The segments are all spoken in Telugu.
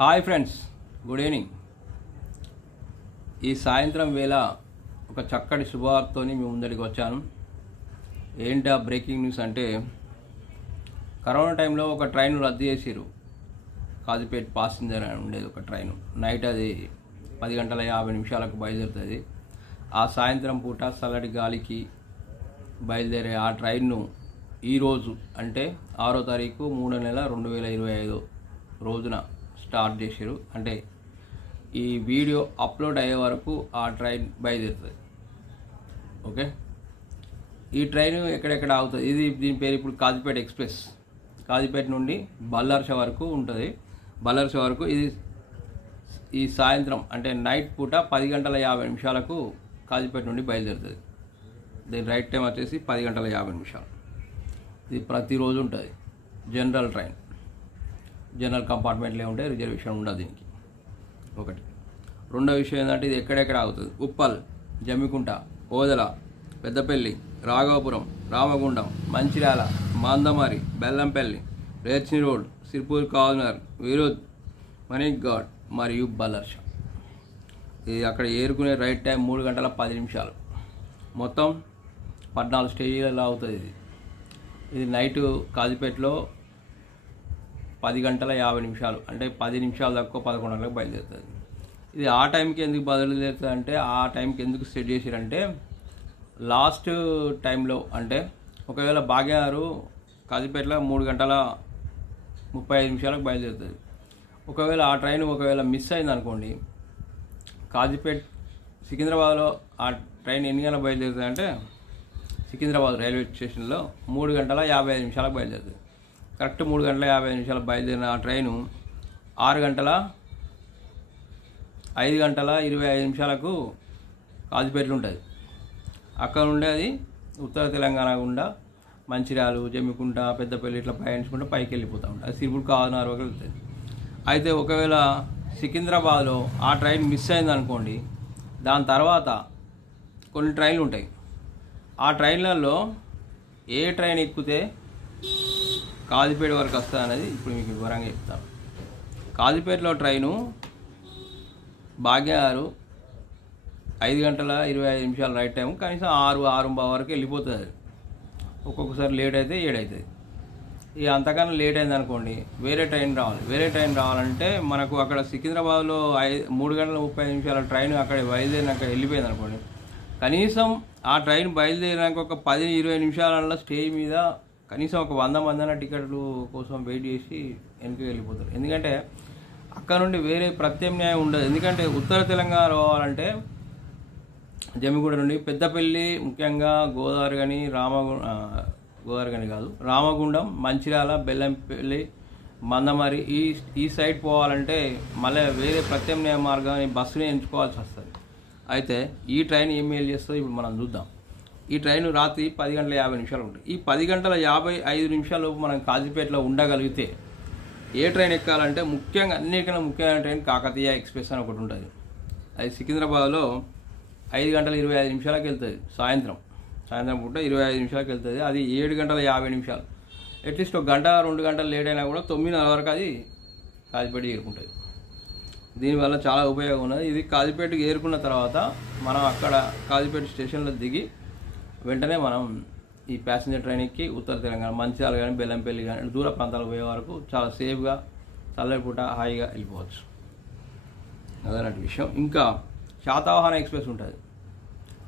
Hi friends good evening. ఈ సాయంత్రం వేళ ఒక చక్కటి శుభవార్తతోని మీ ముందరికి వచ్చాను. ఏంటా బ్రేకింగ్ న్యూస్ అంటే కరోనా టైంలో ఒక ట్రైన్ రద్దు చేసిరు కాజీపేట్ పాసింజర్ అని ఉండేది ఒక ట్రైన్. నైట్ అది పది గంటల యాభై నిమిషాలకు బయలుదేరుతుంది. ఆ సాయంత్రం పూట చల్లటి గాలికి బయలుదేరే ఆ ట్రైన్ను ఈరోజు అంటే ఆరో తారీఖు మూడో నెల రెండు వేల ఇరవై ఐదు రోజున స్టార్ట్ చేసారు అంటే ఈ వీడియో అప్లోడ్ అయ్యే వరకు ఆ ట్రైన్ బయలుదేరుతుంది. ఓకే? ఈ ట్రైన్ ఎక్కడెక్కడ ఆగుతుంది? ఇది దీని పేరు ఇప్పుడు కాజీపేట ఎక్స్ప్రెస్. కాజీపేట నుండి బల్లార్ష వరకు ఉంటుంది. బల్లార్ష వరకు ఇది ఈ సాయంత్రం అంటే నైట్ పూట పది గంటల యాభై నిమిషాలకు కాజీపేట నుండి బయలుదేరుతుంది. దీని రైట్ టైం వచ్చేసి పది గంటల యాభై నిమిషాలు. ఇది ప్రతిరోజు ఉంటుంది. General train. జనరల్ కంపార్ట్మెంట్లే ఉంటాయి రిజర్వేషన్ ఉండదు దీనికి. ఒకటి. రెండో విషయం ఏంటంటే ఇది ఎక్కడెక్కడ ఆగుతుంది? ఉప్పల్ జమ్మికుంట ఓదల పెద్దపల్లి రాఘవపురం రామగుండం మంచిర్యాల మాందమారి బెల్లంపల్లి రేర్చిని రోడ్ సిర్పూర్ కార్నర్ విరోద్ మణిక్ఘాట్ మరియు బలర్ష. ఇది అక్కడ ఏరుకునే రైట్ టైం మూడు గంటల పది నిమిషాలు. మొత్తం పద్నాలుగు స్టేజీలలో అవుతుంది ఇది. ఇది నైట్ కాజిపేటలో పది గంటల యాభై నిమిషాలు అంటే పది నిమిషాలు తక్కువ పదకొండు గంటలకు బయలుదేరుతుంది. ఇది ఆ టైంకి ఎందుకు బయలుదేరుతుంది అంటే ఆ టైంకి ఎందుకు సెట్ చేసారంటే లాస్ట్ టైంలో అంటే ఒకవేళ భాగ్యగారు కాజీపేటలో మూడు గంటల ముప్పై ఐదు నిమిషాలకు బయలుదేరుతుంది. ఒకవేళ ఆ ట్రైన్ ఒకవేళ మిస్ అయింది అనుకోండి కాజీపేట్ సికింద్రాబాద్లో ఆ ట్రైన్ ఎన్ని గంటలకు బయలుదేరుతుంది అంటే సికింద్రాబాద్ రైల్వే స్టేషన్లో మూడు గంటల యాభై ఐదు నిమిషాలకు బయలుదేరుతుంది. కరెక్ట్ మూడు గంటల యాభై నిమిషాలు బయలుదేరిన ఆ ట్రైను ఆరు గంటల ఐదు గంటల ఇరవై ఐదు నిమిషాలకు కాజుపేటలు ఉంటుంది. అక్కడ ఉండేది ఉత్తర తెలంగాణ గుండా మంచిర్యాలు జమ్మికుంట పెద్దపల్లి ఇట్లా పయనించుకుంటూ పైకి వెళ్ళిపోతూ ఉంటుంది అది సిరిపుడు కాదున్నర వరకు వెళ్తుంది. అయితే ఒకవేళ సికింద్రాబాద్లో ఆ ట్రైన్ మిస్ అయింది అనుకోండి దాని తర్వాత కొన్ని ట్రైన్లు ఉంటాయి. ఆ ట్రైన్లలో ఏ ట్రైన్ ఎక్కితే కాజీపేట వరకు వస్తుంది అనేది ఇప్పుడు మీకు వివరంగా చెప్తాను కాజీపేటలో ట్రైను భాగ్యగారు ఐదు గంటల ఇరవై ఐదు నిమిషాలు రైట్ టైం కనీసం ఆరు ఆరు వరకు వెళ్ళిపోతుంది. అది ఒక్కొక్కసారి లేట్ అయితే ఏడవుతుంది ఇక అంతకన్నా లేట్ అయింది అనుకోండి వేరే ట్రైన్ రావాలి. వేరే ట్రైన్ రావాలంటే మనకు అక్కడ సికింద్రాబాద్లో ఐదు మూడు గంటల ముప్పై నిమిషాల ట్రైన్ అక్కడ బయలుదేరినాక వెళ్ళిపోయింది అనుకోండి. కనీసం ఆ ట్రైన్ బయలుదేరినాక ఒక పది ఇరవై నిమిషాలలో స్టే మీద కనీసం ఒక వంద మంది టికెట్లు కోసం వెయిట్ చేసి వెనక్కి వెళ్ళిపోతారు. ఎందుకంటే అక్కడ నుండి వేరే ప్రత్యామ్నాయం ఉండదు. ఎందుకంటే ఉత్తర తెలంగాణ పోవాలంటే జమ్మిగూడ నుండి పెద్దపల్లి ముఖ్యంగా గోదావరి కానీ రామగు గోదావరి కానీ కాదు రామగుండం మంచిర్యాల బెల్లంపల్లి మందమరి ఈ ఈ సైడ్ పోవాలంటే మళ్ళీ వేరే ప్రత్యామ్నాయ మార్గాన్ని బస్సుని ఎంచుకోవాల్సి వస్తుంది. అయితే ఈ ట్రైన్ ఏం మేలు చేస్తుందో ఇప్పుడు మనం చూద్దాం. ఈ ట్రైన్ రాత్రి పది గంటల యాభై నిమిషాలు ఉంటుంది. ఈ పది గంటల యాభై ఐదు నిమిషాలు మనం కాజీపేటలో ఉండగలిగితే ఏ ట్రైన్ ఎక్కాలంటే ముఖ్యంగా అన్నిటికన్నా ముఖ్యమైన ట్రైన్ కాకతీయ ఎక్స్ప్రెస్ అని ఒకటి ఉంటుంది. అది సికింద్రాబాద్లో ఐదు గంటల ఇరవై ఐదు నిమిషాలకు వెళ్తుంది సాయంత్రం. సాయంత్రం పూట ఇరవై ఐదు నిమిషాలకు వెళ్తుంది. అది ఏడు గంటల యాభై నిమిషాలు. అట్లీస్ట్ ఒక గంట రెండు గంటలు లేట్ అయినా కూడా తొమ్మిదిన్నర వరకు అది కాజీపేట చేరుకుంటుంది. దీనివల్ల చాలా ఉపయోగం ఉన్నది. ఇది కాజీపేటకి ఏరుకున్న తర్వాత మనం అక్కడ కాజీపేట స్టేషన్లో దిగి వెంటనే మనం ఈ ప్యాసింజర్ ట్రైన్ ఎక్కి ఉత్తర తెలంగాణ మంచిర్యాల కానీ బెల్లంపల్లి కానీ దూర ప్రాంతాలకు పోయే వరకు చాలా సేఫ్గా చల్లటి పూట హాయిగా వెళ్ళిపోవచ్చు. అదనటి విషయం. ఇంకా శాతవాహన ఎక్స్ప్రెస్ ఉంటుంది.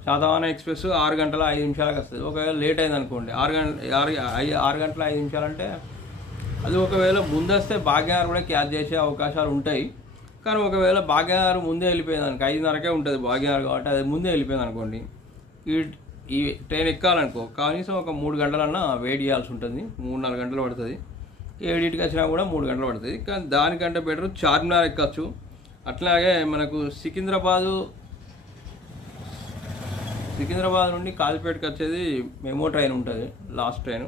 శాతవాహన ఎక్స్ప్రెస్ ఆరు గంటల ఐదు నిమిషాలకు వస్తుంది. ఒకవేళ లేట్ అయింది అనుకోండి ఆరు గంట ఆరు ఆరు గంటల ఐదు నిమిషాలంటే అది ఒకవేళ ముందస్తే భాగ్యనగర్ కూడా క్యాచ్ చేసే అవకాశాలు ఉంటాయి. కానీ ఒకవేళ భాగ్యనగర్ ముందే వెళ్ళిపోయింది అనుకో ఐదున్నరకే ఉంటుంది భాగ్యనగర్ కాబట్టి అది ముందే వెళ్ళిపోయింది అనుకోండి ఈ ఈ ట్రైన్ ఎక్కాలనుకో కనీసం ఒక మూడు గంటలన్నా వెయిట్ చేయాల్సి ఉంటుంది. మూడు నాలుగు గంటలు పడుతుంది. ఏడింటికి వచ్చినా కూడా మూడు గంటలు పడుతుంది. కానీ దానికంటే బెటర్ చార్మినార్ ఎక్కచ్చు. అట్లాగే మనకు సికింద్రాబాదు సికింద్రాబాద్ నుండి కాజీపేటకి వచ్చేది మెమో ట్రైన్ ఉంటుంది లాస్ట్ ట్రైన్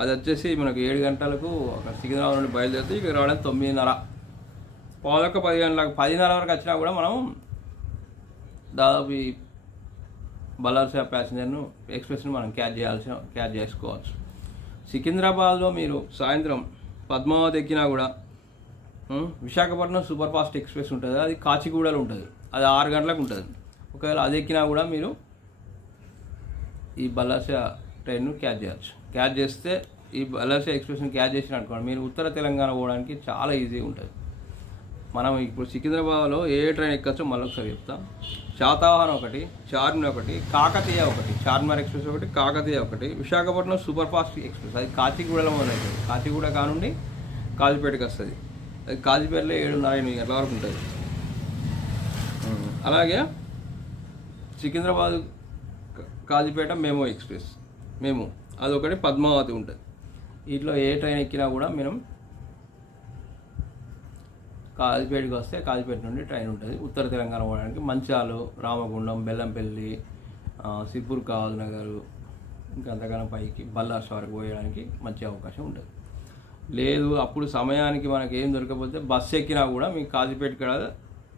అది వచ్చేసి మనకు ఏడు గంటలకు అక్కడ సికింద్రాబాద్ నుండి బయలుదేరితే ఇక్కడ రావడానికి తొమ్మిదిన్నర. పావులొక్క పది గంటలకు పదిన్నర వరకు వచ్చినా కూడా మనం దాదాపు బల్లార్సా ప్యాసింజర్ను ఎక్స్ప్రెస్ను మనం క్యాచ్ చేయాల్సిన క్యాచ్ చేసుకోవచ్చు. సికింద్రాబాద్లో మీరు సాయంత్రం పద్మావతి ఎక్కినా కూడా విశాఖపట్నం సూపర్ ఫాస్ట్ ఎక్స్ప్రెస్ ఉంటుంది. అది కాచిగూడలో ఉంటుంది. అది ఆరు గంటలకు ఉంటుంది. ఒకవేళ అది ఎక్కినా కూడా మీరు ఈ బల్లాస ట్రైన్ను క్యాచ్ చేయొచ్చు. క్యాచ్ చేస్తే ఈ బల్లాస ఎక్స్ప్రెస్ని క్యాచ్ చేసిన అనుకోండి మీరు ఉత్తర తెలంగాణ పోవడానికి చాలా ఈజీగా ఉంటుంది. మనం ఇప్పుడు సికింద్రాబాద్లో ఏ ట్రైన్ ఎక్కచ్చో మళ్ళీ ఒకసారి చెప్తాం. శాతావాహన్ ఒకటి చార్మినార్ ఒకటి కాకతీయ ఒకటి చార్మినార్ ఎక్స్ప్రెస్ ఒకటి కాకతీయ ఒకటి విశాఖపట్నం సూపర్ ఫాస్ట్ ఎక్స్ప్రెస్. అది కాచిగూడలో మొదలవుతుంది కాచిగూడ కానుండి కాజీపేటకి వస్తుంది. అది కాజీపేటలో ఏడున్నర ఎనిమిది గంటల వరకు ఉంటుంది. అలాగే సికింద్రాబాద్ కాజీపేట మేము ఎక్స్ప్రెస్. మేము. అదొకటి పద్మావతి ఉంటుంది. వీటిలో ఏ ట్రైన్ ఎక్కినా కూడా మనం కాజీపేటకి వస్తే కాజీపేట నుండి ట్రైన్ ఉంటుంది. ఉత్తర తెలంగాణ పోవడానికి మంచాలు రామగుండం బెల్లంపల్లి ఆ, సిర్పూర్ నగర్ ఇంకా అంతకన్నా పైకి బల్లార్స్ వరకు పోయడానికి మంచి అవకాశం ఉంటుంది. లేదు అప్పుడు సమయానికి మనకి ఏం దొరకకపోతే బస్సు ఎక్కినా కూడా మీకు కాజీపేట కాడ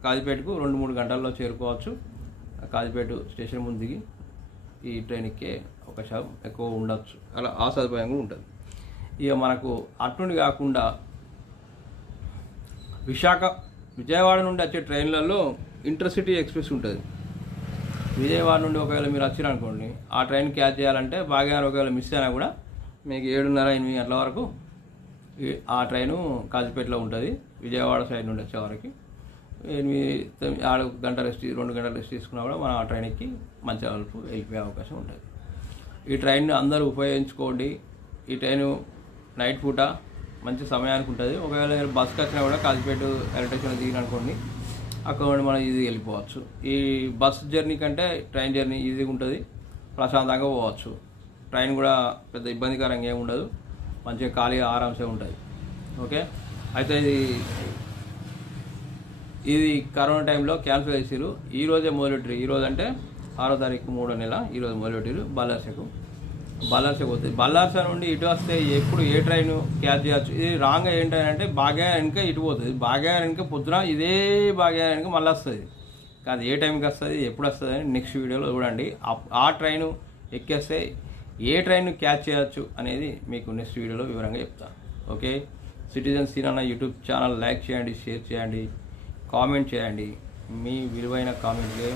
కాజీపేటకు రెండు మూడు గంటల్లో చేరుకోవచ్చు. కాజీపేట స్టేషన్ ముందు దిగి ఈ ట్రైన్ ఎక్కే అవకాశం ఎక్కువ ఉండొచ్చు. అలా ఆ సదుపాయం కూడా ఉంటుంది. ఇక మనకు అటుండి కాకుండా విశాఖ విజయవాడ నుండి వచ్చే ట్రైన్లలో ఇంటర్సిటీ ఎక్స్ప్రెస్ ఉంటుంది. విజయవాడ నుండి ఒకవేళ మీరు వచ్చిరనుకోండి ఆ ట్రైన్ క్యాచ్ చేయాలంటే బాగా ఒకవేళ మిస్ అయినా కూడా మీకు ఏడున్నర ఎనిమిది గంటల వరకు ఆ ట్రైను కాజీపేటలో ఉంటుంది. విజయవాడ సైడ్ నుండి వచ్చేవరకు ఎనిమిది ఆరు గంట రెస్ట్ రెండు గంటల రెస్ట్ తీసుకున్నా కూడా మనం ఆ ట్రైన్ ఎక్కి మంచి వరకు వెళ్ళిపోయే అవకాశం ఉంటుంది. ఈ ట్రైన్ అందరూ ఉపయోగించుకోండి. ఈ ట్రైన్ నైట్ పూట మంచి సమయానికి ఉంటుంది. ఒకవేళ మీరు బస్కి వచ్చినా కూడా కాజీపేట రైల్వే దిగిననుకోండి అక్కడ నుండి మనం ఈజీగా వెళ్ళిపోవచ్చు. ఈ బస్ జర్నీ కంటే ట్రైన్ జర్నీ ఈజీగా ఉంటుంది. ప్రశాంతంగా పోవచ్చు. ట్రైన్ కూడా పెద్ద ఇబ్బందికరంగా ఏమి ఉండదు. మంచిగా ఖాళీగా ఆరామ్సే ఉంటుంది. ఓకే? అయితే ఇది ఇది కరోనా టైంలో క్యాన్సిల్ చేసిరు ఈ రోజే మొదలెట్టారు ఈరోజు అంటే ఆరో తారీఖు మూడో నెల. ఈరోజు మొదలెట్టారు బల్లార్సకు బల్లార్సే పోతుంది. బల్లార్స నుండి ఇటు వస్తే ఎప్పుడు ఏ ట్రైన్ క్యాచ్ చేయొచ్చు. ఇది రాంగ్ ఏంటంటే బాగా వెనుక ఇటు పోతుంది. బాగా వెనుక పొద్దున ఇదే బాగా వెనుక మళ్ళీ వస్తుంది. కాదు ఏ టైంకి వస్తుంది ఎప్పుడు వస్తుంది అని నెక్స్ట్ వీడియోలో చూడండి. ఆ- ఆ ట్రైన్ ఎక్కేస్తే ఏ ట్రైన్ క్యాచ్ చేయొచ్చు అనేది మీకు నెక్స్ట్ వీడియోలో వివరంగా చెప్తాను ఓకే? సిటిజన్ సీన్ అన్న యూట్యూబ్ ఛానల్ లైక్ చేయండి షేర్ చేయండి కామెంట్ చేయండి. మీ విలువైన కామెంట్లే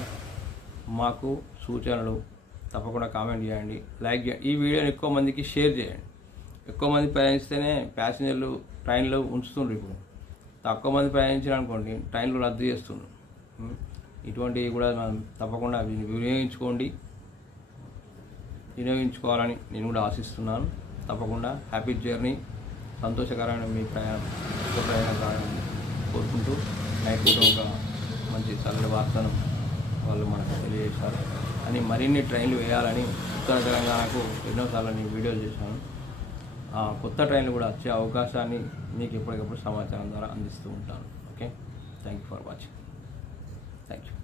మాకు సూచనలు తప్పకుండా కామెంట్ చేయండి లైక్ చేయండి. ఈ వీడియోని ఎక్కువ మందికి షేర్ చేయండి. ఎక్కువ మంది ప్రయాణిస్తేనే ప్యాసింజర్లు ట్రైన్లో ఉంచుతుండ్రు ఇప్పుడు. తక్కువ మంది ప్రయాణించారు అనుకోండి ట్రైన్లు రద్దు చేస్తుండ్రు. ఇటువంటివి కూడా మనం తప్పకుండా వినియోగించుకోండి. వినియోగించుకోవాలని నేను కూడా ఆశిస్తున్నాను. తప్పకుండా హ్యాపీ జర్నీ. సంతోషకరమైన మీ ప్రయాణం ప్రయాణం కావాలని కోరుకుంటూ నైట్ ఒక మంచి చల్లని వార్తను వాళ్ళు మనకు తెలియజేశారు. అని మరిన్ని ట్రైన్లు వేయాలని ఉత్తర తెలంగాణకు ఎన్నోసార్లు నేను వీడియోలు చేశాను. ఆ కొత్త ట్రైన్లు కూడా వచ్చే అవకాశాన్ని మీకు ఎప్పటికప్పుడు సమాచారం ద్వారా అందిస్తూ ఉంటాను. Okay? Thank you for watching thank you